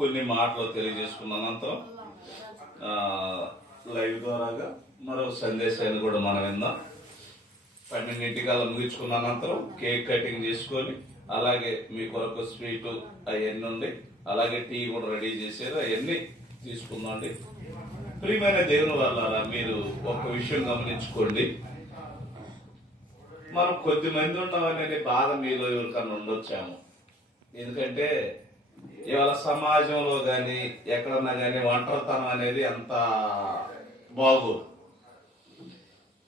కొన్ని మాటలు తెలియజేసుకున్న అనంతరం లైవ్ ద్వారాగా మరో సందేశాన్ని కూడా మనం విందాం. 12 ముగించుకున్న అనంతరం కేక్ కటింగ్ చేసుకొని, అలాగే మీ కొరకు స్వీటు అవన్నీ ఉండి, అలాగే టీ కూడా రెడీ చేశారు, అవన్నీ తీసుకుందాండి. ప్రియమైన దేవుని వల్ల మీరు ఒక విషయం గమనించుకోండి. మనం కొద్ది మంది ఉన్నామనే బాధ మీలో ఎవరికన్నా ఉండొచ్చాము. ఎందుకంటే ఇవాళ సమాజంలో కానీ ఎక్కడన్నా కానీ ఒంటరితనం అనేది అంత బాగోదు.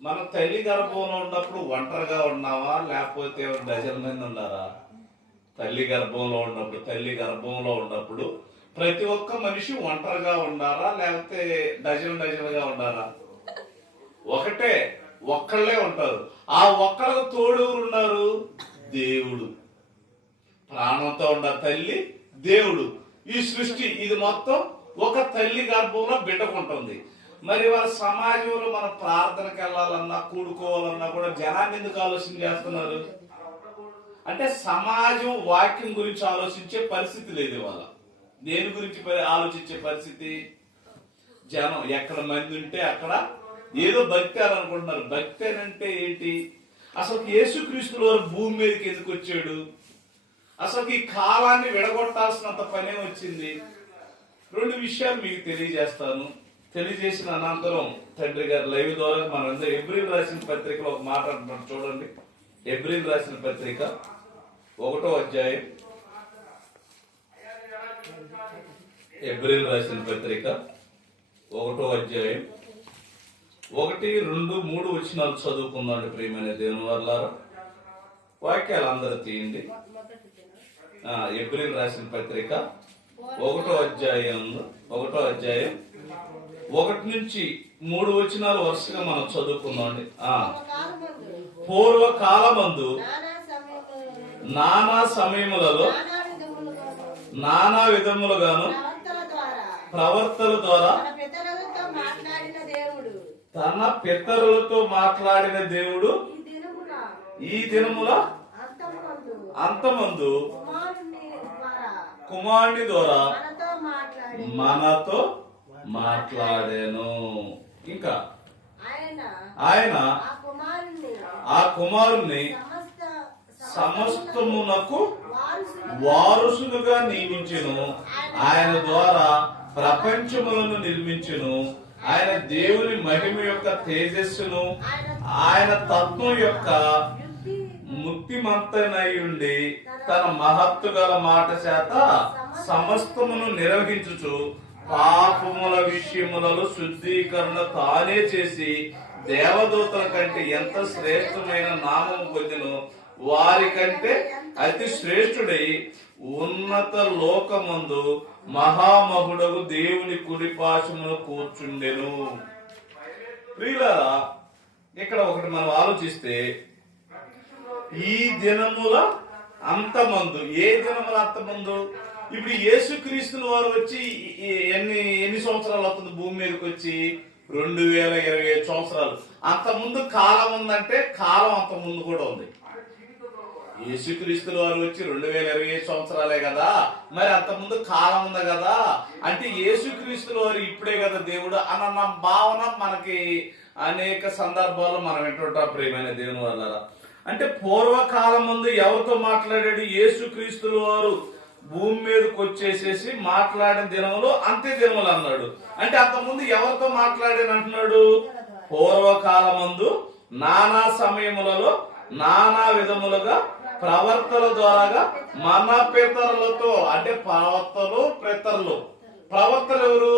మనం తల్లి గర్భంలో ఉన్నప్పుడు ఒంటరిగా ఉన్నావా, లేకపోతే డజన్ మంది ఉన్నారా? తల్లి గర్భంలో ఉన్నప్పుడు ప్రతి ఒక్క మనిషి ఒంటరిగా ఉండారా, లేకపోతే డజన్గా ఉండారా? ఒక్కళ్ళే ఉంటారు. ఆ ఒక్కళ్ళకు తోడు ఉన్నారు దేవుడు. ప్రాణంతో ఉన్న తల్లి దేవుడు. ఈ సృష్టి ఇది మొత్తం ఒక తల్లి గర్భంలో బిడ్డకుంటుంది. మరి వాళ్ళ సమాజంలో మనం ప్రార్థనకి వెళ్ళాలన్నా కూడుకోవాలన్నా కూడా జనాన్ని ఎందుకు ఆలోచన చేస్తున్నారు అంటే సమాజం వాక్యం గురించి ఆలోచించే పరిస్థితి లేదు. వాళ్ళ దేని గురించి ఆలోచించే పరిస్థితి? జనం ఎక్కడ మంది ఉంటే అక్కడ ఏదో భక్తి అనుకుంటున్నారు. భక్తి అంటే ఏంటి? అసలు యేసుక్రీస్తు వారు భూమి మీదకి ఎందుకు వచ్చాడు? అసలు ఈ కాలాన్ని విడగొట్టాల్సినంత పనే వచ్చింది. 2 విషయాలు మీకు తెలియజేస్తాను. తెలియజేసిన అనంతరం తండ్రి గారు లైవ్ ద్వారా మనందరూ ఎబ్రిల్ రాసిన పత్రికలో ఒక మాట అంటున్నారు, చూడండి. ఎబ్రిల్ రాసిన పత్రిక 1వ అధ్యాయం, ఎబ్రిల్ రాసిన పత్రిక 1వ అధ్యాయం 1, 2, 3 వచనాలు చదువుకుందాం. ప్రియమైన దేవుని వల్లారా, వాక్యాలు అందరూ తీయండి. ఎబ్రిల్ రాసిన పత్రిక 1వ అధ్యాయం 1 నుంచి 3 వచనాలు వరుసగా మనం చదువుకుందామండి. పూర్వకాలమందు నానా సమయములలో నానా విధములుగాను ప్రవర్తల ద్వారా తన పితరులతో మాట్లాడిన దేవుడు ఈ దినముల అంతమందు కుమారుని ద్వారా మనతో మాట్లాడాను. ఇంకా ఆయన ఆ కుమారుని సమస్తమునకు వారసులుగా నియమించును. ఆయన ద్వారా ప్రపంచములను నిర్మించును. ఆయన దేవుని మహిమ యొక్క తేజస్సును, ఆయన తత్వం యొక్క ముక్తిమంతనై ఉండి తన మహత్తు గల మాట చేత సమస్తమును నిర్వహించుచు పాపముల విషయములలో శుద్ధీకరణ తానే చేసి దేవదూతల కంటే ఎంత శ్రేష్టమైన నామము పొందినో వారి కంటే అతి శ్రేష్ఠుడై ఉన్నత లోకమందు మహామహుడగు దేవుని కుడిపాశమును కూర్చుండెను. ప్రియులారా, ఇక్కడ ఒకటి మనం ఆలోచిస్తే, ఈ దినముల అంతమందు, ఏ దినముల అంతమందు? ఇప్పుడు యేసుక్రీస్తుల వారు వచ్చి ఎన్ని సంవత్సరాలు అవుతుంది భూమి మీదకి వచ్చి? 2025 సంవత్సరాలు. అంత ముందు కాలం ఉందంటే కాలం అంత ముందు కూడా ఉంది. యేసుక్రీస్తుల వారు వచ్చి 2025 సంవత్సరాలే కదా, మరి అంత ముందు కాలం ఉంది కదా. అంటే యేసుక్రీస్తుల వారు ఇప్పుడే కదా దేవుడు అన్న భావన మనకి అనేక సందర్భాల్లో మనం వింటుంటాం. ప్రియమైన దేవుని వల్ల అంటే పూర్వకాలం ముందు ఎవరితో మాట్లాడాడు? యేసుక్రీస్తుల వారు భూమి మీదకి వచ్చేసేసి మాట్లాడిన దినములు అంతే దినములు అన్నాడు. అంటే అంత ముందు ఎవరితో మాట్లాడాను అంటున్నాడు? పూర్వకాలమందు నానా సమయములలో నానా విధములుగా ప్రవర్తల ద్వారాగా మన పితరులతో, అంటే ప్రవక్తలు ఎవరు?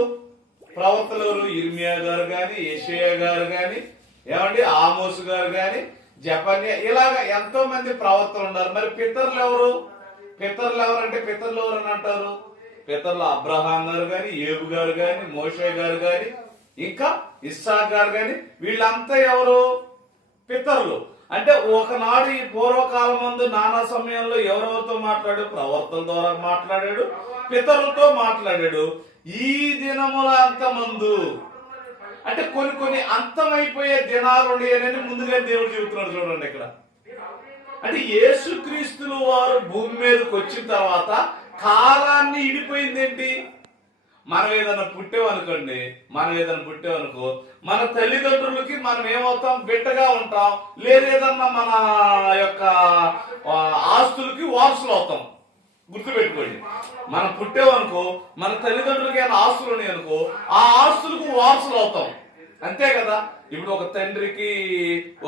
ఇర్మియా గారు గాని, యెషయా గారు గాని, ఏమండి ఆమోస్ గారు గాని, జపన్యా, ఇలాగా ఎంతో మంది ప్రవక్తలు ఉన్నారు. మరి పితరులు ఎవరు అంటే పితరులు ఎవరు అని అంటారు? పితరులు అబ్రహాం గారు గాని, ఏబు గారు గాని, మోషే గారు గాని, ఇంకా ఇస్సాక్ గారు గాని, వీళ్ళంతా ఎవరు? పితరులు. అంటే ఒకనాడు ఈ పూర్వకాలం ముందు నానా సమయంలో ఎవరెవరితో మాట్లాడాడు? ప్రవర్తల ద్వారా మాట్లాడాడు, పితరులతో మాట్లాడాడు. ఈ దినముల అంతమందు అంటే కొన్ని అంతమైపోయే దినాలు ఉన్నాయని ముందుగా దేవుడు చెబుతున్నాడు. చూడండి ఇక్కడ. అంటే యేసుక్రీస్తులు వారు భూమి మీదకి వచ్చిన తర్వాత కాలాన్ని ఇడిపోయింది ఏంటి? మనం ఏదైనా పుట్టామనుకోండి, మన తల్లిదండ్రులకి మనం ఏమవుతాం? బిడ్డగా ఉంటాం. లేదేదన్నా మన యొక్క ఆస్తులకి వారసులు అవుతాం. గుర్తుపెట్టుకోండి, మనం పుట్టామనుకో, మన తల్లిదండ్రులకి ఏమైనా ఆస్తులు ఉన్నాయి అనుకో, ఆ ఆస్తులకు వారసులు అవుతాం. అంతే కదా. ఇప్పుడు ఒక తండ్రికి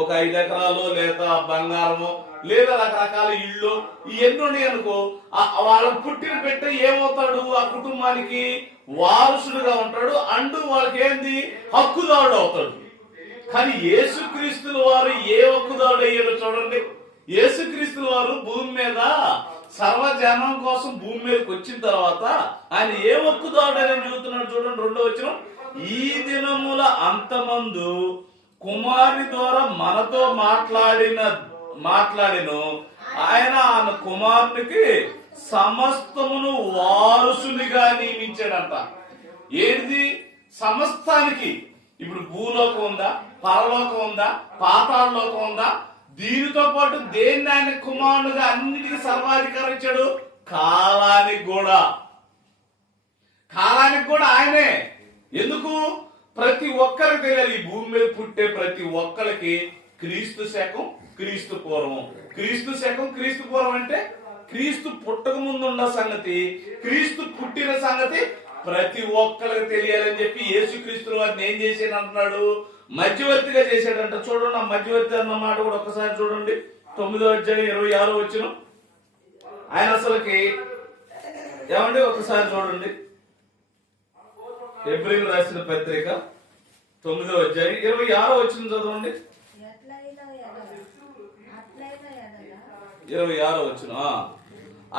ఒక 5 ఎకరాలు లేదా బంగారము లేదా రకరకాల ఇళ్ళు ఇవన్నీ ఉన్నాయి అనుకో, వాళ్ళ పుట్టిన బిడ్డ ఏమవుతాడు? ఆ కుటుంబానికి వారసుడుగా ఉంటాడు. అండు వాళ్ళకి ఏంది? హక్కుదారుడు అవుతాడు. కానీ యేసుక్రీస్తుల వారు ఏ హక్కుదారుడు అయ్యారో చూడండి. యేసుక్రీస్తుల వారు భూమి మీద సర్వజనం కోసం భూమి మీదకి వచ్చిన తర్వాత ఆయన ఏ హక్కుదారుడు అని చెబుతున్నాడు చూడండి. 2వ వచనం, ఈ దినముల అంతమందు కుమారుని ద్వారా మనతో మాట్లాడిను ఆయన కుమారునికి సమస్తమును వారసునిగా నియమించాడంట. ఏంది? సమస్తానికి. ఇప్పుడు భూలోకం ఉందా, పరలోకం ఉందా, పాతాళలోకం ఉందా? దీనితో పాటు దేన్ని ఆయన కుమారుడుగా అన్నిటికీ సర్వాధికారం ఇచ్చాడు? కాలానికి కూడా ఆయనే. ఎందుకు? ప్రతి ఒక్కరికి తెలియాలి. ఈ భూమి మీద పుట్టే ప్రతి ఒక్కరికి క్రీస్తు శకం, క్రీస్తు పూర్వం. క్రీస్తు శకం, క్రీస్తు పూర్వం అంటే క్రీస్తు పుట్టక ముందు ఉన్న సంగతి, క్రీస్తు పుట్టిన సంగతి ప్రతి ఒక్కరికి తెలియాలని చెప్పి యేసుక్రీస్తు వారిని ఏం చేసాడు అంటున్నాడు? మధ్యవర్తిగా చేశాడంట. చూడండి, ఆ మధ్యవర్తి అన్న మాట కూడా ఒక్కసారి చూడండి. 9వ అధ్యాయం 26వ వచనం. ఆయన అసలుకి ఏమండి? ఒకసారి చూడండి, హెబ్రీయులకు రాసిన పత్రిక 9వ అధ్యాయం 26వ వచనం చదవండి. 26వ వచనం.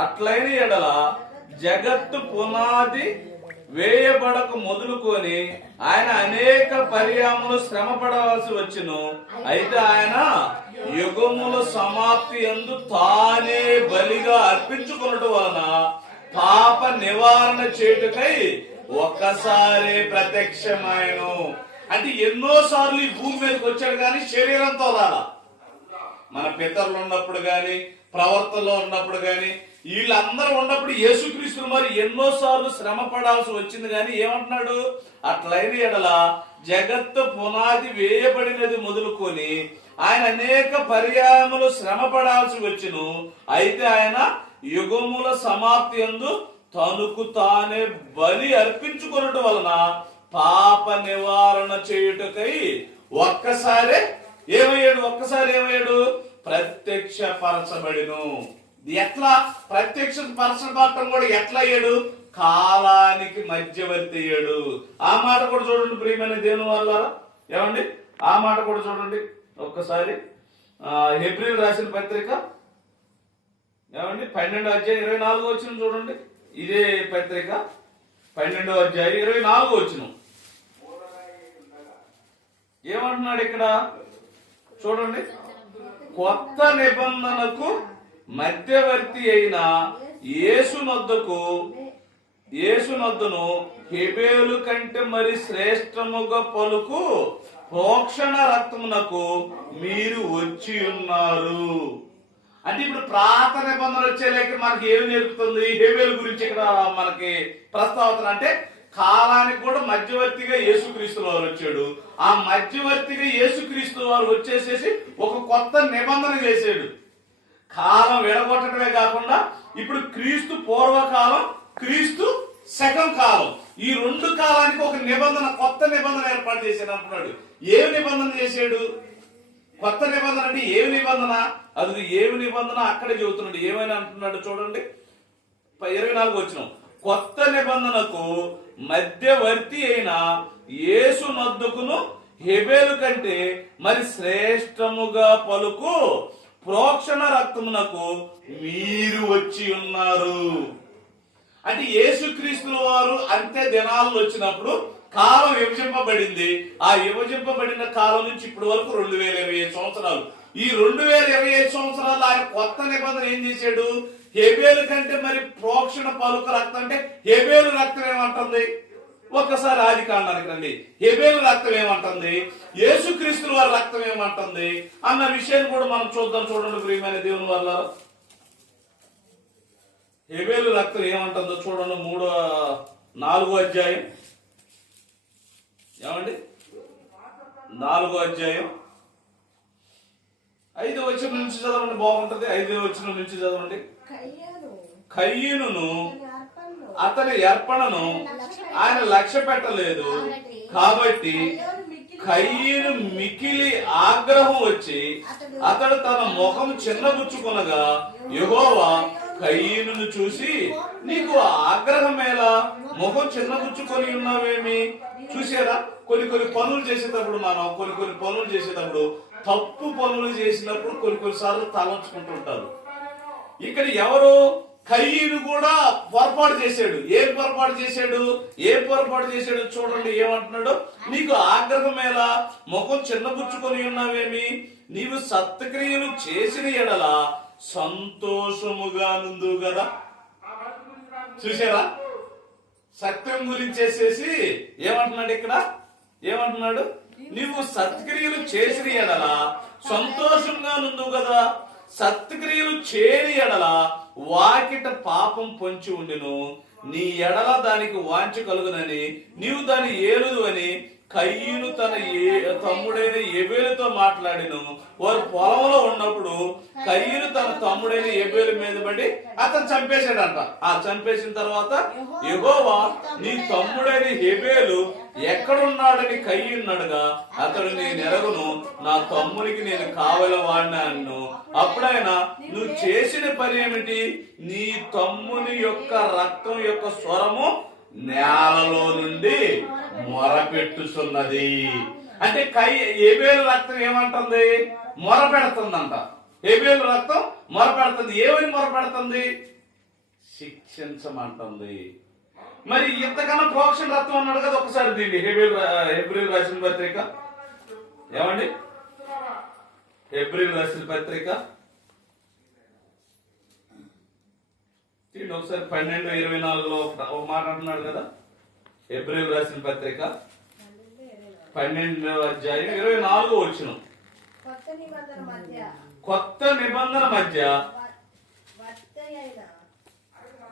అట్లైన ఎడల జగత్తు పునాది వేయబడక మొదలుకొని ఆయన అనేక పర్యాములు శ్రమ పడవలసి వచ్చును. అయితే ఆయన యుగముల సమాప్తి యందు తానే బలిగా అర్పించుకున్నట్టు వలన పాప నివారణ చేయుటకై ఒక్కసారి ప్రత్యక్షమైను. అంటే ఎన్నో సార్లు ఈ భూమి మీదకి వచ్చాడు కానీ శరీరంతో రాలా. మన పితరులు ఉన్నప్పుడు గాని, ప్రవర్తనలో ఉన్నప్పుడు గాని, వీళ్ళందరూ ఉన్నప్పుడు యేసుక్రీస్తులు మరి ఎన్నో సార్లు శ్రమ పడాల్సి వచ్చింది. కానీ ఏమంటున్నాడు? అట్లైన ఎడల జగత్తు పునాది వేయబడినది మొదలుకొని ఆయన అనేక పర్యాయములు శ్రమ పడాల్సి వచ్చును. అయితే ఆయన యుగముల సమాప్తి యందు తనకు తానే బలి అర్పించుకున్నట్టు వలన పాప నివారణ చేయుటకై ఒక్కసారి ఏమయ్యాడు? ప్రత్యక్షపరచబడిను. ఎట్లా ప్రత్యక్షపరచబడటం కూడా ఎట్లా అయ్యాడు? కాలానికి మధ్యవర్తి అయ్యాడు. ఆ మాట కూడా చూడండి ప్రియమైన దేవుని వాళ్ళారా. ఏమండి? ఆ మాట కూడా చూడండి ఒక్కసారి. హెబ్రీయులకు రాసిన పత్రిక ఏమండి 12వ అధ్యాయం 24వ వచనం చూడండి. ఇదే పత్రిక 12వ అధ్యాయం 24వ వచనం. ఏమంటున్నాడు ఇక్కడ చూడండి. కొత్త నిబంధనకు మధ్యవర్తి అయిన యేసునొద్దను హెబేలు కంటే మరి శ్రేష్టముగా పలుకు ప్రోక్షణ రక్తమునకు మీరు వచ్చి ఉన్నారు. అంటే ఇప్పుడు ప్రాత నిబంధన వచ్చేలేక మనకి ఏమి నేర్పుతుంది? హెబేలు గురించి ఇక్కడ మనకి ప్రస్తావన. అంటే కాలానికి కూడా మధ్యవర్తిగా యేసుక్రీస్తు వారు వచ్చాడు. ఆ మధ్యవర్తిగా యేసుక్రీస్తు వారు వచ్చేసేసి ఒక కొత్త నిబంధన చేశాడు. కాలం విడగొట్టడమే కాకుండా ఇప్పుడు క్రీస్తు పూర్వకాలం, క్రీస్తు శకం కాలం, ఈ 2 కాలానికి ఒక నిబంధన, కొత్త నిబంధన ఏర్పాటు చేశాడు అంటున్నాడు. ఏమి నిబంధన చేశాడు? కొత్త నిబంధన అంటే ఏమి నిబంధన? అది ఏమి నిబంధన అక్కడే చెబుతున్నాడు. ఏమైనా అంటున్నాడు చూడండి 24వ వచనం. కొత్త నిబంధనకు మధ్యవర్తి అయిన యేసునొద్దకును హెబేలు కంటే మరి శ్రేష్టముగా పలుకు ప్రోక్షణ రక్తమునకు మీరు వచ్చి ఉన్నారు. అంటే యేసుక్రీస్తుల వారు అంత్య దినాల్లో వచ్చినప్పుడు కాలం విభజింపబడింది. ఆ విభజింపబడిన కాలం నుంచి ఇప్పటి వరకు 2025 సంవత్సరాలు. ఈ 2025 సంవత్సరాలు ఆయన కొత్త నిబంధన ఏం చేశాడు? హెబేలు కంటే మరి ప్రోక్షణ పలుకు రక్తం. అంటే హెబేలు రక్తం ఏమంటుంది? ఒక్కసారి ఆది కాండానికి రండి. హెబేలు రక్తం ఏమంటుంది? యేసుక్రీస్తుల వారి రక్తం ఏమంటుంది అన్న విషయాన్ని కూడా మనం చూద్దాం. చూడండి ప్రియమైన దేవుని వల్ల హేబేలు రక్తం ఏమంటుందో చూడండి. 4వ అధ్యాయం. ఏమండి? 4వ అధ్యాయం 5వ వచనం నుంచి చదవండి, బాగుంటది. 5వ వచనం నుంచి చదవండి. కయ్యూనును అతని అర్పణను ఆయన లక్ష్య పెట్టలేదు కాబట్టి కయ్యూను మికిలి ఆగ్రహం వచ్చి అతడు తన ముఖం చిన్నబుచ్చుకొనగా యెహోవా కయ్యూనును చూసి, నీకు ఆగ్రహమేలా, ముఖం చిన్నబుచ్చుకొని ఉన్నావేమి? చూసారా, కొన్ని పనులు చేసేటప్పుడు మనం కొన్ని పనులు చేసేటప్పుడు తప్పు పనులు చేసినప్పుడు కొన్ని సార్లు తలంచుకుంటుంటారు. ఇక్కడ ఎవరు? కయ్యూను కూడా పొరపాటు చేశాడు. ఏం పొరపాటు చేశాడు చూడండి. ఏమంటున్నాడు? నీకు ఆగ్రహమేలా, ముఖం చిన్నబుచ్చుకొని ఉన్నావేమి? నీవు సత్క్రియలు చేసిన ఎడల సంతోషముగా నుండు కదా. చూసారా, సత్యం గురించేసేసి ఏమంటున్నాడు ఇక్కడ? ఏమంటున్నాడు? నీవు సత్క్రియలు చేసిన ఎడల సంతోషంగా నుండు కదా. సత్క్రియలు చేయని ఎడల వాకిట పాపం పొంచి ఉండును, నీ ఎడల దానికి వాంఛ కలుగునని నీవు దాన్ని ఏలుదు అని కయ్యూను తన తమ్ముడైన హేబేలుతో మాట్లాడిను. వారు పొలంలో ఉన్నప్పుడు కయ్యూను తన తమ్ముడైన హేబేలు మీద పడి అతను చంపేశాడంట. ఆ చంపేసిన తర్వాత యెహోవా నీ తమ్ముడైన హేబేలు ఎక్కడున్నాడని కయ్యూను అడగా, అతడు నేను ఎరగను, నా తమ్మునికి నేను కావలి వాడినా అన్ను. అప్పుడైనా నువ్వు చేసిన పని ఏమిటి? నీ తమ్ముని యొక్క రక్తం యొక్క స్వరము నేలలో నుండి మొరపెట్టుచున్నది. అంటే హేబేలు రక్తం ఏమంటుంది? మొరపెడుతుందంట. హేబేలు రక్తం మొరపెడుతుంది. ఏమని మొరపెడుతుంది? శిక్షించమంటుంది. మరి ఇంతకన్నా ప్రోక్షణ రక్తం అన్నాడు కదా. ఒకసారి దీన్ని హెబ్రీయులు రాసిన పత్రిక. ఏమండి? హెబ్రీయులు రాసిన పత్రిక ఒకసారి 12:24 ఒక మాట అంటున్నాడు కదా. హెబ్రీయులు రాసిన పత్రిక 12వ అధ్యాయం 24వ వచనం. కొత్త నిబంధన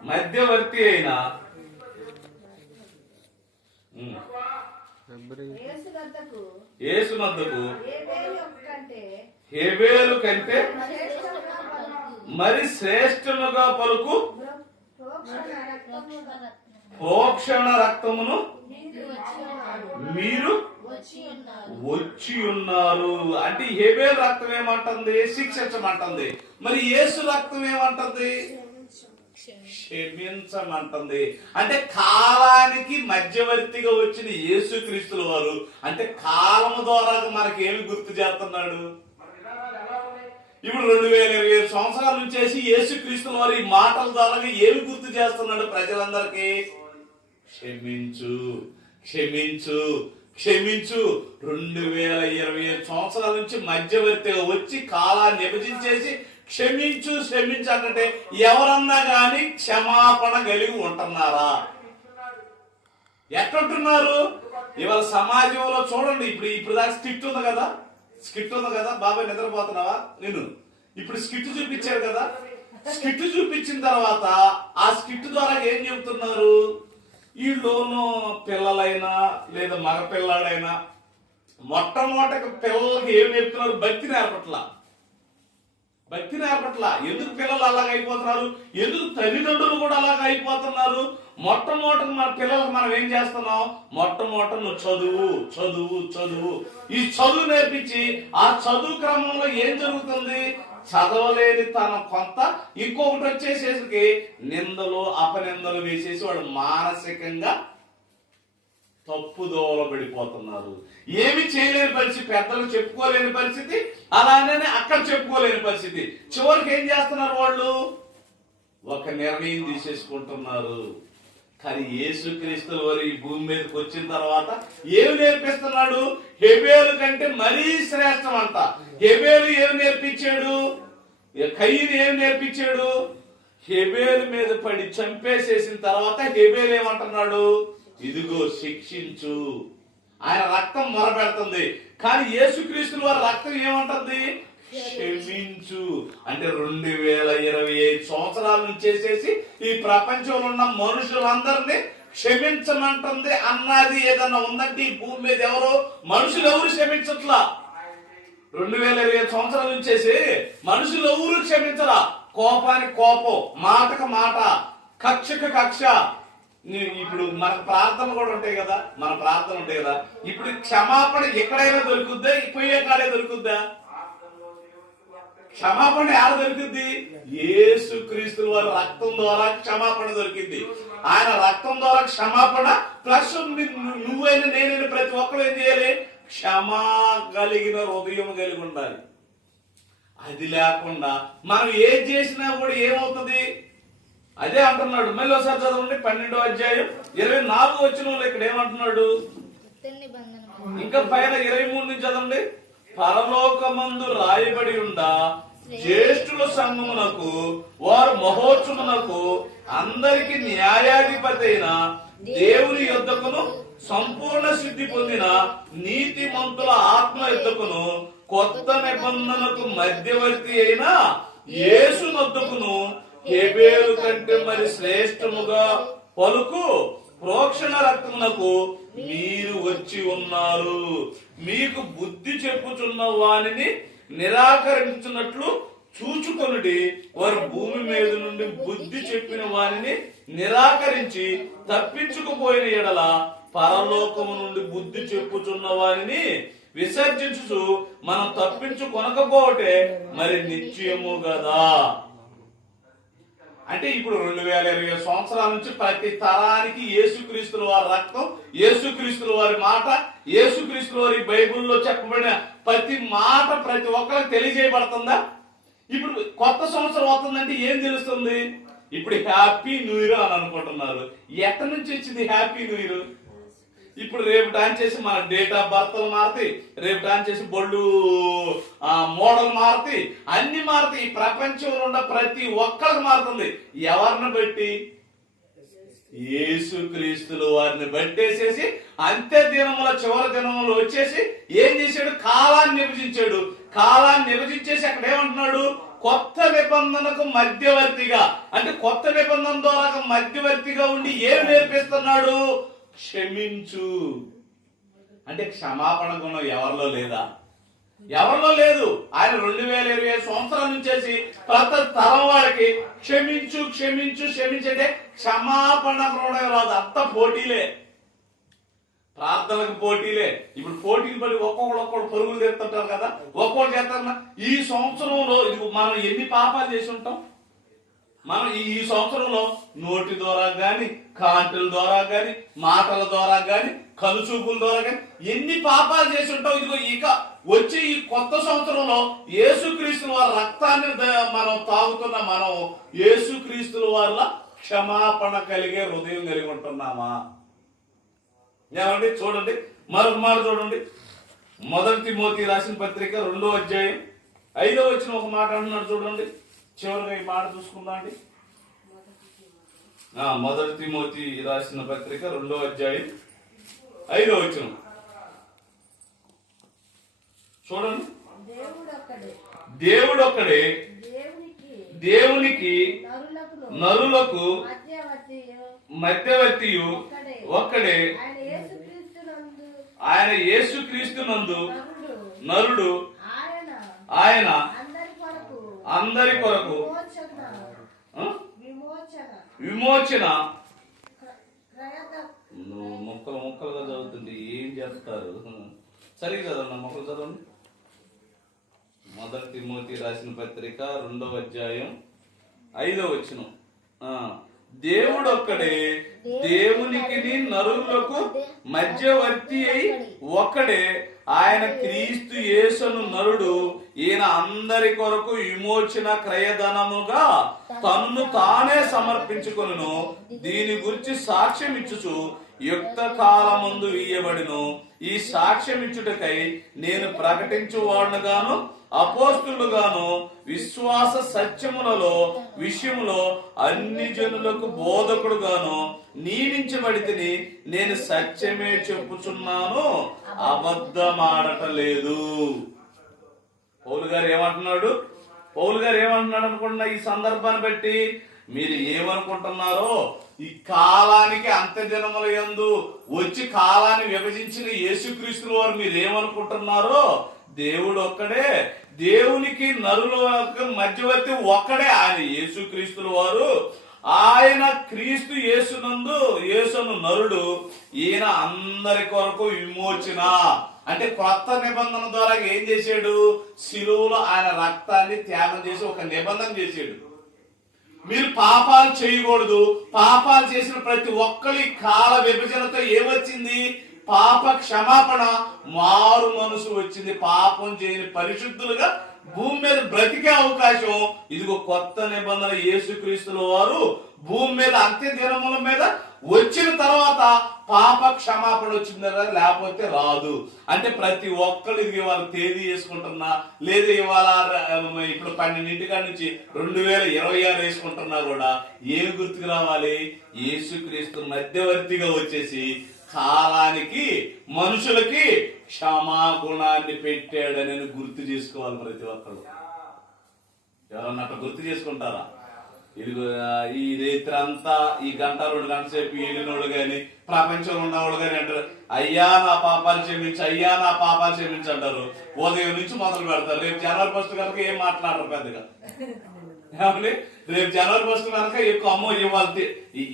మధ్యవర్తి అయిన యేసునందుకు హేబేలు కంటే మరి శ్రేష్టముగా పలుకు ప్రోక్షణ రక్తమును మీరు వచ్చి ఉన్నారు. అంటే హేబేలు రక్తం ఏమంటుంది? శిక్షించమంటుంది. మరి యేసు రక్తం ఏమంటుంది? క్షమించమంటుంది. అంటే కాలానికి మధ్యవర్తిగా వచ్చిన యేసుక్రీస్తుల వారు అంటే కాలము ద్వారా మనకి ఏమి గుర్తు చేస్తున్నాడు? ఇప్పుడు 2025 సంవత్సరాల నుంచి యేసుక్రీస్తుల వారు ఈ మాటల ద్వారా ఏమి గుర్తు చేస్తున్నాడు ప్రజలందరికీ? క్షమించు, క్షమించు, క్షమించు. 2025 సంవత్సరాల నుంచి మధ్యవర్తిగా వచ్చి కాలాన్ని విభజించేసి క్షమించు క్షమించు అంటే ఎవరన్నా గాని క్షమాపణ కలిగి ఉంటున్నారా? ఎట్లుంటున్నారు? ఇవాళ సమాజంలో చూడండి. ఇప్పుడు దాకా స్కిట్ ఉంది కదా. బాబాయ్ నిద్రపోతున్నావా? నేను ఇప్పుడు స్కిట్ చూపించారు కదా. స్కిట్ చూపించిన తర్వాత ఆ స్కిట్ ద్వారా ఏం చెబుతున్నారు? వీళ్ళలోనూ పిల్లలైనా లేదా మగ పిల్లాడైనా మొట్టమొదటి పిల్లలకి ఏం నేర్పుతున్నారు? భక్తి నేర్పట్ల. ఎందుకు పిల్లలు అలాగ అయిపోతున్నారు? ఎందుకు తల్లిదండ్రులు కూడా అలాగ అయిపోతున్నారు? మొట్టమొదటి మన పిల్లలకు మనం ఏం చేస్తున్నాం? మొట్టమొదటి నువ్వు చదువు. ఈ చదువు నేర్పించి ఆ చదువు క్రమంలో ఏం జరుగుతుంది? చదవలేని తన కొంత ఇంకొకటి వచ్చేసేసరికి నిందలు అపనిందలు వేసేసి వాడు మానసికంగా తప్పుదోవలో పడిపోతున్నారు. ఏమి చేయలేని పరిస్థితి, పెద్దలు చెప్పుకోలేని పరిస్థితి, అలానే అక్కడ చెప్పుకోలేని పరిస్థితి. చివరికి ఏం చేస్తున్నారు? వాళ్ళు ఒక నిర్ణయం తీసేసుకుంటున్నారు. కానీ యేసుక్రీస్తు వారు ఈ భూమి మీదకి వచ్చిన తర్వాత ఏమి నేర్పిస్తున్నాడు? హేబేలు కంటే మరీ శ్రేష్టం అంట. హేబేలు ఏమి నేర్పించాడు? కయ్యూను ఏమి నేర్పించాడు? హేబేలు మీద పడి చంపేసేసిన తర్వాత హేబేలు ఏమంటున్నాడు? ఇదిగో శిక్షించు. ఆయన రక్తం మొరపెడుతుంది. కానీ యేసుక్రీస్తు వారి రక్తం ఏమంటుంది? క్షమించు. అంటే 2025 సంవత్సరాల నుంచి చేసేసి ఈ ప్రపంచంలో ఉన్న మనుషులందరినీ క్షమించమంటుంది అన్నది ఏదన్నా ఉందంటే ఈ భూమి మీద మనుషులు ఎవరు క్షమించట్లా. 2025 సంవత్సరాల నుంచి చేసి మనుషులు ఎవరు క్షమించరా. కోపానికి కోపం, మాటకు మాట, కక్షకు కక్ష. ఇప్పుడు మన ప్రార్థన కూడా ఉంటాయి కదా, ఇప్పుడు క్షమాపణ ఎక్కడైనా దొరుకుద్దా, పోయే కాడే దొరుకుద్దా? క్షమాపణ ఆడ దొరుకుద్ది? యేసు క్రీస్తు వారి రక్తం ద్వారా క్షమాపణ దొరికింది. ఆయన రక్తం ద్వారా క్షమాపణ ప్లస్ నువ్వైనా నేనైనా ప్రతి ఒక్కరు ఏం చేయాలి? క్షమా కలిగిన హృదయం కలిగి ఉండాలి. అది లేకుండా మనం ఏం చేసినా కూడా ఏమవుతుంది? అదే అంటున్నాడు. మళ్ళీ ఒకసారి చదవండి 12వ అధ్యాయం 24 వచనంలో ఇక్కడ ఏమంటున్నాడు? ఇంకా పైన 23 నుంచి చదవండి. పరలోకమందు రాయబడి ఉండా జ్యేష్ఠుల సంఘమునకు వారు మహోత్సవమునకు అందరికి న్యాయాధిపతి అయిన దేవుని యొద్దకును సంపూర్ణ సిద్ధి పొందిన నీతిమంతుల ఆత్మ యొద్దకును కొత్త నిబంధనకు మధ్యవర్తి అయిన యేసు నొద్దకును హేబేలు కంటే మరి శ్రేష్టముగా పలుకు ప్రోక్షణ రక్తమునకు మీరు వచ్చి ఉన్నారు. మీకు బుద్ధి చెప్పుచున్న వానిని నిరాకరించున్నట్లు చూచుకొనుడి. వారు భూమి మీద నుండి బుద్ధి చెప్పిన వానిని నిరాకరించి తప్పించుకుపోయిన ఎడల పరలోకము నుండి బుద్ధి చెప్పుచున్న వానిని విసర్జించు మనం తప్పించుకొనకపోతే మరి నిశ్చయము కదా. అంటే ఇప్పుడు 2020 సంవత్సరాల నుంచి ప్రతి తరానికి యేసుక్రీస్తుల వారి రక్తం, యేసుక్రీస్తుల వారి మాట, యేసుక్రీస్తుల వారి బైబిల్లో చెప్పబడిన ప్రతి మాట ప్రతి ఒక్కరికి తెలియజేయబడుతుందా? ఇప్పుడు కొత్త సంవత్సరం వస్తుందంటే ఏం తెలుస్తుంది? ఇప్పుడు హ్యాపీ న్యూ ఇయర్ అని అనుకుంటున్నారు. ఎక్కడి నుంచి వచ్చింది హ్యాపీ న్యూ ఇయర్? ఇప్పుడు రేపు డాన్స్ చేసి మన డేట్ ఆఫ్ బర్త్లు మారుతాయి, రేపు డాన్స్ చేసి బొళ్ళు మోడల్ మారుతాయి, అన్ని మారుతాయి. ఈ ప్రపంచంలో ఉన్న ప్రతి ఒక్కరికి మారుతుంది. ఎవరిని బట్టి? యేసుక్రీస్తులు వారిని బట్టేసేసి అంత్య దినముల చివరి దినములు వచ్చేసి ఏం చేశాడు? కాలాన్ని విభజించాడు. కాలాన్ని విభజించేసి అక్కడ ఏమంటున్నాడు? కొత్త నిబంధనకు మధ్యవర్తిగా, అంటే కొత్త నిబంధన ద్వారా మధ్యవర్తిగా ఉండి ఏం నేర్పిస్తున్నాడు? క్షమించు. అంటే క్షమాపణ గుణం ఎవరిలో లేదా? ఎవరిలో లేదు. ఆయన 2020 సంవత్సరాల నుంచి ప్రతి తరం వారికి క్షమించు క్షమించు క్షమించంటే క్షమాపణ గుణం రాదు. అంత పోటీలే, ప్రార్థనలకు పోటీలే. ఇప్పుడు పోటీలు పడి ఒక్కొక్కడు పరుగులు తెస్తుంటారు కదా, ఒక్కొక్కటి చేస్తారు. ఈ సంవత్సరంలో మనం ఎన్ని పాపాలు చేసి ఉంటాం? మనం ఈ సంవత్సరంలో నోటి ద్వారా గాని, కాంటుల ద్వారా గాని, మాటల ద్వారా గాని, కనుచూపుల ద్వారా గాని ఎన్ని పాపాలు చేసి ఉంటాం. ఇదిగో ఇక వచ్చే ఈ కొత్త సంవత్సరంలో యేసుక్రీస్తుల వారి రక్తాన్ని మనం తాగుతున్న మనం యేసుక్రీస్తుల వారిల క్షమాపణ కలిగే హృదయం కలిగి ఉంటున్నామా? ఏమండి? చూడండి, మరొక మాట చూడండి. 1 తిమోతి రాసిన పత్రిక 2వ అధ్యాయం 5వ వచనం ఒక మాట అంటున్నాడు. చూడండి, చివరిగా ఈ మాట చూసుకుందాం అండి. 1 తిమోతి రాసిన పత్రిక 2వ అధ్యాయం 5వ వచనం చూడండి. దేవుడొక్కడే దేవునికి నరులకు మధ్యవర్తియు ఒక్కడే, ఆయన యేసుక్రీస్తునందు నరుడు, ఆయన అందరి కొరకు విమోచన. మొక్కలు మొక్కలుగా చదువుతుంది, ఏం చేస్తారు? సరిగ్గా చదవండి, మొక్కలు చదవండి. 1 తిమోతి రాసిన పత్రిక 2వ అధ్యాయం 5వ వచనం. దేవుడు ఒక్కడే దేవునికి నరులకు మధ్యవర్తి అయి ఒక్కడే, ఆయన క్రీస్తు యేసును నరుడు, ఈయన అందరి కొరకు విమోచన క్రయధనముగా తన్ను తానే సమర్పించుకొనును. దీని గురించి సాక్ష్యం ఇచ్చుచు యుక్త కాలమందు ఇయ్యబడిను. ఈ సాక్ష్యం ఇచ్చుటకై నేను ప్రకటించువాడుగాను అపోస్తులుగాను విశ్వాస సత్యములలో విషయములో అన్ని జనులకు బోధకుడుగాను నియమించబడితిని. నేను సత్యమే చెప్పుచున్నాను, అబద్ధమాడటలేదు. పౌలు గారు ఏమంటున్నాడు అనుకుంటున్నా ఈ సందర్భాన్ని బట్టి? మీరు ఏమనుకుంటున్నారో, ఈ కాలానికి అంత్య దినముల యందు వచ్చి కాలాన్ని విభజించిన యేసుక్రీస్తుల వారు మీరు ఏమనుకుంటున్నారో, దేవుడు ఒక్కడే, దేవునికి నరుల మధ్యవర్తి ఒక్కడే ఆయన యేసుక్రీస్తుల వారు. ఆయన క్రీస్తు యేసును నరుడు, ఈయన అందరి కొరకు విమోచన. అంటే కొత్త నిబంధన ద్వారా ఏం చేశాడు? శిలువలో ఆయన రక్తాన్ని త్యాగం చేసి ఒక నిబంధన చేశాడు. మీరు పాపాలు చేయకూడదు. పాపాలు చేసిన ప్రతి ఒక్కరి కాల విభజనతో ఏమొచ్చింది? పాప క్షమాపణ, మారు మనసు వచ్చింది. పాపం చేయని పరిశుద్ధులుగా భూమి మీద బ్రతికే అవకాశం. ఇదిగో కొత్త నిబంధన యేసుక్రీస్తుల వారు భూమి మీద అంత్య దినముల మీద వచ్చిన తర్వాత పాప క్షమాపణ వచ్చింది, లేకపోతే రాదు. అంటే ప్రతి ఒక్కరు ఇది ఇవాళ తేదీ వేసుకుంటున్నా, లేదా ఇవాళ ఇప్పుడు 12 కాడి నుంచి 2026 వేసుకుంటున్నా కూడా ఏమి గుర్తుకు రావాలి? యేసుక్రీస్తు మధ్యవర్తిగా వచ్చేసి కాలానికి మనుషులకి క్షమాగుణాన్ని పెట్టాడని గుర్తు చేసుకోవాలి ప్రతి ఒక్కరు. ఎవరన్నా అట్లా గుర్తు చేసుకుంటారా? ఇది ఈ రేత్రి అంతా ఈ 1-2 గంటల సేపు ఏలినోడు గాని, ప్రపంచంలో ఉన్నవాడు గాని అంటారు, అయ్యా నా పాపాలు క్షమించి, అయ్యా నా పాపాలు క్షమించి అంటారు. ఉదయం నుంచి మొదలు పెడతారు. రేపు జనవరి 1 కనుక ఏం మాట్లాడరు పెద్దగా. రేపు జనవరి 1 కనుక ఎక్కువ అమ్మో ఇవాళ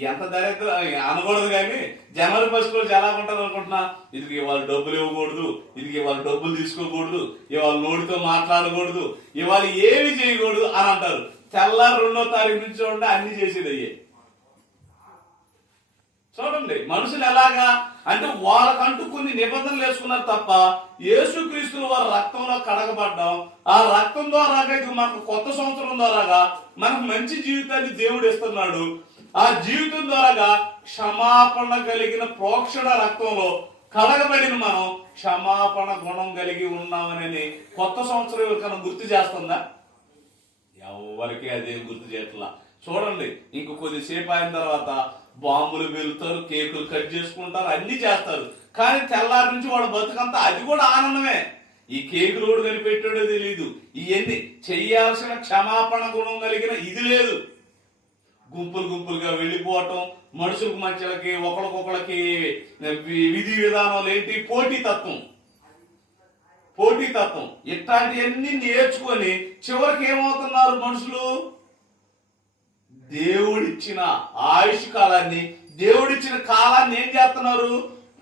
ఎంత దరిద్ర అనకూడదు. కానీ జనవరి 1 రోజు ఎలా ఉంటుంది అనుకుంటున్నా? ఇది ఇవాళ డబ్బులు ఇవ్వకూడదు, ఇది ఇవాళ డబ్బులు తీసుకోకూడదు, ఇవాళ నోటితో మాట్లాడకూడదు, ఇవాళ ఏమి చేయకూడదు అని అంటారు. తెల్లారి 2వ తారీఖు నుంచి చూడండి అన్ని చేసేది అయ్యే. చూడండి మనుషులు ఎలాగా అంటే వాళ్ళకంటూ కొన్ని నిబంధనలు వేసుకున్నారు తప్ప, యేసుక్రీస్తుల వారి రక్తంలో కడగబడ్డాం. ఆ రక్తం ద్వారాగా ఇది మనకు కొత్త సంవత్సరం ద్వారాగా మనకు మంచి జీవితాన్ని దేవుడు ఇస్తున్నాడు. ఆ జీవితం ద్వారాగా క్షమాపణ కలిగిన ప్రోక్షణ రక్తంలో కడగబడిన మనం క్షమాపణ గుణం కలిగి ఉన్నామని కొత్త సంవత్సరం ఎవరికైనా గుర్తు చేస్తుందా? ఎవరికి అదేం గుర్తు చేయట్లా. చూడండి ఇంక కొద్దిసేపు అయిన తర్వాత బాంబులు వెళ్తారు, కేకులు కట్ చేసుకుంటారు, అన్ని చేస్తారు. కానీ తెల్లారి నుంచి వాడు బతుకంతా అది కూడా ఆనందమే. ఈ కేకులు కూడా కనిపెట్టాడో తెలియదు. ఇవన్నీ చెయ్యాల్సిన క్షమాపణ గుణం కలిగిన ఇది లేదు. గుంపులుగా వెళ్ళిపోవటం, మనుషులకు మధ్యలకి ఒకరికొకరికి విధి విధానాలు ఏంటి? పోటీతత్వం. ఇట్లాంటివన్నీ నేర్చుకొని చివరికి ఏమవుతున్నారు మనుషులు? దేవుడిచ్చిన ఆయుష్ కాలాన్ని, దేవుడిచ్చిన కాలాన్ని ఏం చేస్తున్నారు?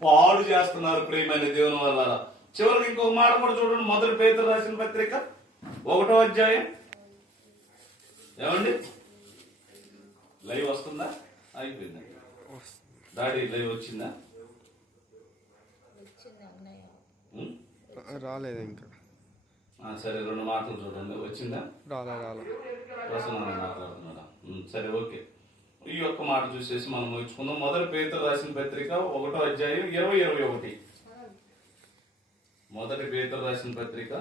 పాడు చేస్తున్నారు. ప్రేమైన దేవుని వల్ల. చివరికి ఇంకొక మాట కూడా చూడండి. 1 పేతురు రాసిన పత్రిక 1వ అధ్యాయం. ఏమండి లైవ్ వస్తుందా? అయిపోయిందా? డాడీ లైవ్ వచ్చిందా? రాలేదు ఇంకా. సరే 2 మాటలు చూడండి. వచ్చిందా? రాలే వస్తున్నాను మాట్లాడుతున్నాడా? సరే ఓకే. ఈ ఒక్క మాట చూసేసి మనం నేర్చుకుందాం. 1 పేతురు రాసిన పత్రిక 1వ అధ్యాయం 20-21. 1 పేతురు రాసిన పత్రిక.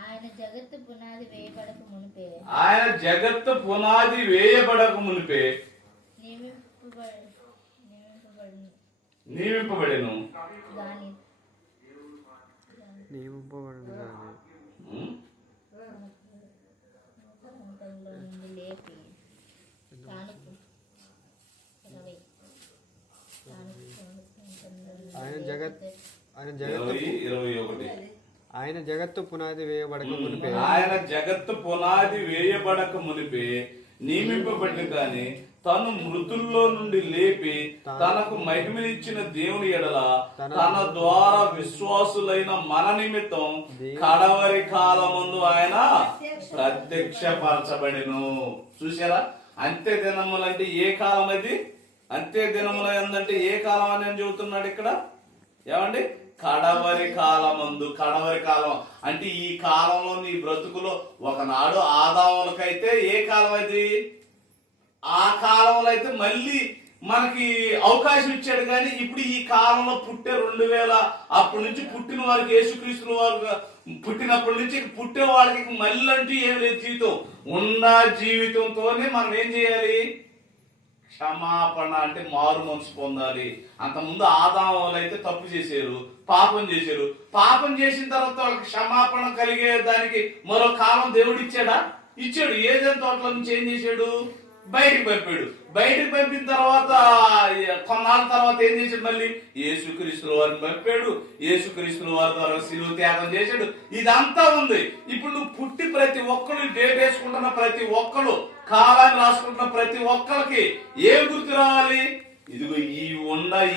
ఆయన జగత్తు పునాది వేయబడక మునిపే నియమింపబడెను. ఆయన జగత్తు పునాది వేయబడక మునిపే నియమింపబడి కానీ తను మృతుల్లో నుండి లేపి తనకు మహిమనిచ్చిన దేవుని ఎడల తన ద్వారా విశ్వాసులైన మన నిమిత్తం కడవరి కాలమందు ఆయన ప్రత్యక్షపరచబడిను. చూసారా? అంత్య దినములంటే ఏ కాలం అది? అంత్య దినముల ఏందంటే ఏ కాలం అని చెబుతున్నాడు ఇక్కడ. ఏమండి? కడవరి కాలమందు. కడవరి కాలం అంటే ఈ కాలంలో నీ బ్రతుకులో ఒకనాడు ఆదాములకైతే ఏ కాలం అది? ఆ కాలంలో అయితే మళ్ళీ మనకి అవకాశం ఇచ్చాడు. కానీ ఇప్పుడు ఈ కాలంలో పుట్టే 2000 అప్పటి నుంచి పుట్టిన వారికి, యేసుక్రీస్తుల వారు పుట్టినప్పటి నుంచి పుట్టే వాళ్ళకి మళ్ళీ అంటూ ఏం లేదు. జీవితం ఉన్న జీవితంతోనే మనం ఏం చేయాలి? క్షమాపణ అంటే మారు మనసు పొందాలి. అంతకుముందు ఆదాము వాళ్ళు అయితే తప్పు చేశారు, పాపం చేశారు. పాపం చేసిన తర్వాత వాళ్ళకి క్షమాపణ కలిగే దానికి మరో కాలం దేవుడు ఇచ్చాడా? ఇచ్చాడు. ఏదైనా తోటల నుంచి ఏం చేశాడు? బయటికి పంపాడు. బయటికి పంపిన తర్వాత కొన్నాళ్ళ తర్వాత ఏం చేశాడు? మళ్ళీ యేసుక్రీస్తుల వారిని పంపాడు. యేసుక్రీస్తుల వారి ద్వారా శిలువ త్యాగం చేశాడు. ఇదంతా ఉంది. ఇప్పుడు నువ్వు పుట్టి ప్రతి ఒక్కరు డేట్ వేసుకుంటున్న ప్రతి ఒక్కరు, కాలాన్ని రాసుకుంటున్న ప్రతి ఒక్కరికి ఏం గుర్తు రావాలి? ఇదిగో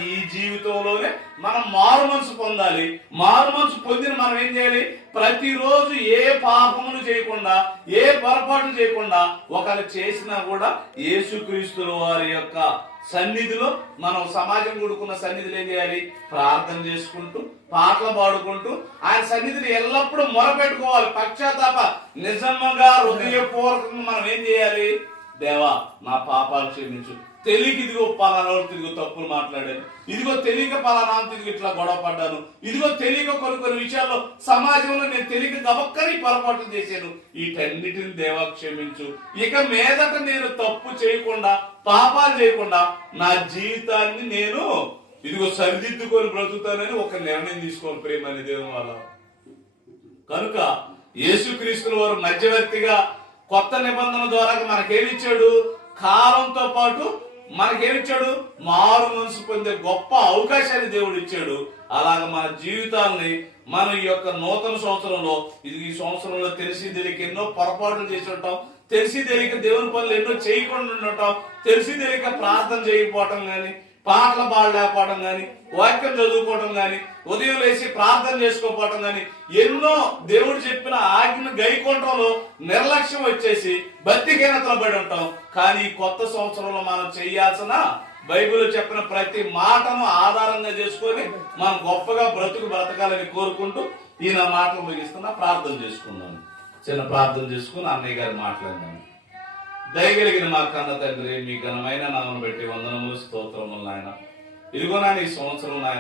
ఈ జీవితంలోనే మనం మారు మనసు పొందాలి. మారు మనసు పొందిన మనం ఏం చేయాలి? ప్రతిరోజు ఏ పాపమును చేయకుండా, ఏ పొరపాటు చేయకుండా, ఒకరు చేసినా కూడా యేసుక్రీస్తుల వారి యొక్క సన్నిధిలో, మనం సమాజం కూడుకున్న సన్నిధిలో ఏం చేయాలి? ప్రార్థన చేసుకుంటూ, పాటలు పాడుకుంటూ ఆయన సన్నిధిని ఎల్లప్పుడూ మొరపెట్టుకోవాలి. పశ్చాత్తాప నిజంగా హృదయపూర్వకంగా మనం ఏం చేయాలి? దేవా, నా పాపాలు క్షమించు. తెలియక ఇదిగో పలానా తిరిగి తప్పులు మాట్లాడాను, ఇదిగో తెలియక పలానా తిరిగి ఇట్లా గొడవ పడ్డాను, ఇదిగో తెలియక కొన్ని విషయాల్లో సమాజంలో నేను తెలియక గబక్కని పొరపాట్లు చేశాను, వీటన్నిటిని దేవా క్షమించు. ఇక మీదట నేను తప్పు చేయకుండా, పాపాలు చేయకుండా నా జీవితాన్ని నేను ఇదిగో సరిదిద్దుకొని బ్రతుకుతానని ఒక నిర్ణయం తీసుకోవాలి ప్రేమ అనే దేవుని వల్ల. కనుక యేసుక్రీస్తుల వారు మధ్యవర్తిగా కొత్త నిబంధన ద్వారా మనకేమిచ్చాడు? కాలంతో పాటు మనకేమిచ్చాడు? మారు మనసు పొందే గొప్ప అవకాశాన్ని దేవుడు ఇచ్చాడు. అలాగ మన జీవితాన్ని మన ఈ యొక్క నూతన సంవత్సరంలో, ఇది ఈ సంవత్సరంలో తెలిసి తెలియక ఎన్నో పొరపాట్లు చేసి ఉంటాం, తెలిసి తెలియక దేవుని పనులు ఎన్నో చేయకుండా ఉండటం, తెలిసి తెలియక ప్రార్థన చేయకపోవటం గాని, పాటలు పాడలేకపోవడం గాని, వాక్యం చదువుకోవడం గాని, ఉదయం లేచి ప్రార్థన చేసుకోకపోవడం గాని, ఎన్నో దేవుడు చెప్పిన ఆజ్ఞను గైకొనటంలో నిర్లక్ష్యం వచ్చేసి భక్తిహీనతలో పడి ఉంటాం. కానీ కొత్త సంవత్సరంలో మనం చేయాల్సిన బైబిల్ చెప్పిన ప్రతి మాటను ఆధారంగా చేసుకొని మనం గొప్పగా బ్రతకాలని కోరుకుంటూ ఈ నా మాటలు ముగిస్తున్నా. ప్రార్థన చేసుకున్నాను. చిన్న ప్రార్థన చేసుకుని అన్నయ్య గారు మాట్లాడినాను. దయగలిగిన మా కన్న తండ్రి, మీ ఘనమైన నామను బట్టి వందనములు, స్తోత్రములు నాయన. ఇదిగో నాయన ఈ సంవత్సరం నాయన